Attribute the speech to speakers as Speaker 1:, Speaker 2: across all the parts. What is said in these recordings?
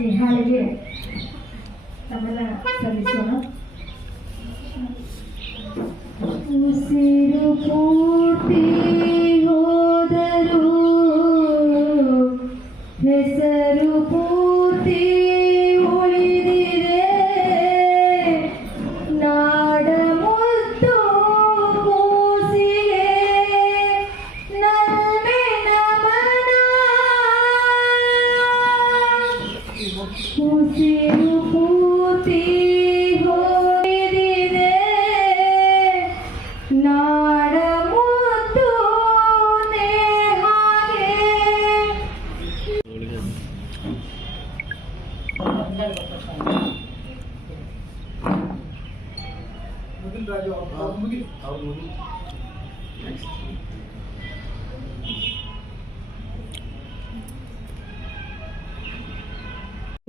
Speaker 1: ಈ ಹಾಳಿಗೆ ನಮ್ಮೆಲ್ಲ ಸಲ್ಲಿಸೋಣ ಉಸಿರು ಪೂರ್ತಿ ಹೋದರು ಹೆಸರು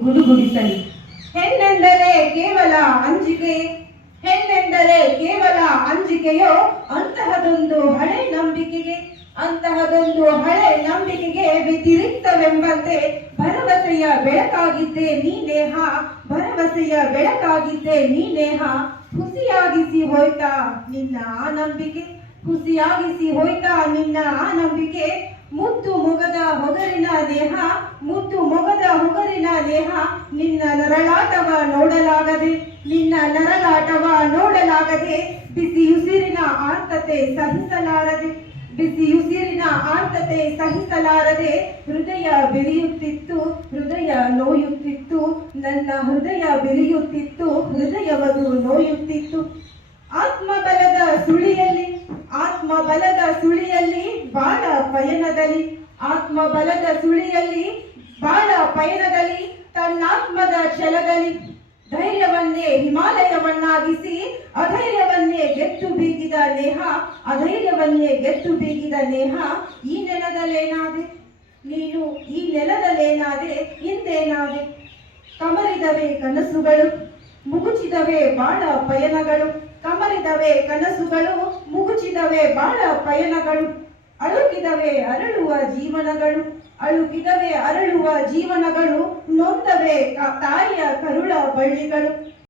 Speaker 2: ಗುಡುಗುಡಿಸಲಿ ಹೆಣ್ಣೆಂದರೆ ಕೇವಲ ಅಂಜಿಕೆ. ಹೆಣ್ಣೆಂದರೆ ಕೇವಲ ಅಂಜಿಕೆಯೋ? ಅಂತಹದೊಂದು ಹಳೆ ನಂಬಿಕೆಗೆ ಅಂತಹದೊಂದು ಹಳೆ ನಂಬಿಕೆಗೆ ವ್ಯತಿರಿಕ್ತವೆಂಬಂತೆ ಭರವಸೆಯ ಬೆಳಕಾಗಿದ್ದೆ ನೀ ನೇಹ, ಭರವಸೆಯ ಬೆಳಕಾಗಿದ್ದೆ ನೀ ನೇಹ. ಹುಸಿಯಾಗಿಸಿ ಹೋಯ್ತಾ ನಿನ್ನ ಆ ನಂಬಿಕೆ, ಹುಸಿಯಾಗಿಸಿ ಹೋಯ್ತಾ ನಿನ್ನ ಆ ನಂಬಿಕೆ. ಮುದ್ದು ಮೊಗದ ಹೊಗರಿನ ದೇಹ ಮುದ್ದು ಮೊಗದ ಹೊಗರಿನ ದೇಹ ನಿನ್ನ ನರಳಾಟವ ನೋಡಲಾಗದೆ, ನಿನ್ನ ನರಳಾಟವ ನೋಡಲಾಗದೆ, ಬಿಸಿ ಉಸಿರಿನ ಆರ್ತತೆ ಸಹಿಸಲಾರದೆ. ಬಿಸಿ ಉಸಿರಿನ ಆರ್ತತೆ ಸಹಿಸಲಾರದೆ ಹೃದಯ ಬೆರೆಯುತ್ತಿತ್ತು, ಹೃದಯ ನೋಯುತ್ತಿತ್ತು, ನನ್ನ ಹೃದಯ ಬೆರೆಯುತ್ತಿತ್ತು ಹೃದಯವದು ನೋಯುತ್ತಿತ್ತು. ಆತ್ಮಬಲದ ಸುಳಿಯಲ್ಲಿ ಆತ್ಮಬಲದ ಸುಳಿಯಲ್ಲಿ ಬಾಳ ಪಯಣದಲ್ಲಿ, ಆತ್ಮಬಲದ ಸುಳಿಯಲ್ಲಿ ಬಾಳ ಪಯಣದಲ್ಲಿ, ತನ್ನಾತ್ಮದ ಛಲದಲ್ಲಿ ಧೈರ್ಯವನ್ನೇ ಹಿಮಾಲಯವನ್ನಾಗಿಸಿ ಗೆದ್ದು ಬೀಗಿದ ನೇಹ ಅಧೈರ್ಯವನ್ನೇ ಗೆದ್ದು ಬೀಗಿದ ನೇಹ, ಈ ನೆಲದಲ್ಲೇನಾದೆ? ನೀನು ಈ ನೆಲದಲ್ಲೇನಾದೆ? ಹಿಂದೇನಾದೆ ಕಮರಿದವೆ ಕನಸುಗಳು, ಮುಗುಚಿದವೆ ಬಾಳ ಪಯಣಗಳು. ಕಮರಿದವೆ ಕನಸುಗಳು, ಮುಗುಚಿದವೆ ಬಾಳ ಪಯಣಗಳು. ಅಳುಕಿದವೆ ಅರಳುವ ಜೀವನಗಳು, ಅಳುಕಿದವೆ ಅರಳುವ ಜೀವನಗಳು, ನೊಂದವೆ ತಾಯಿಯ ಕರುಳ ಬಳ್ಳಿಗಳು.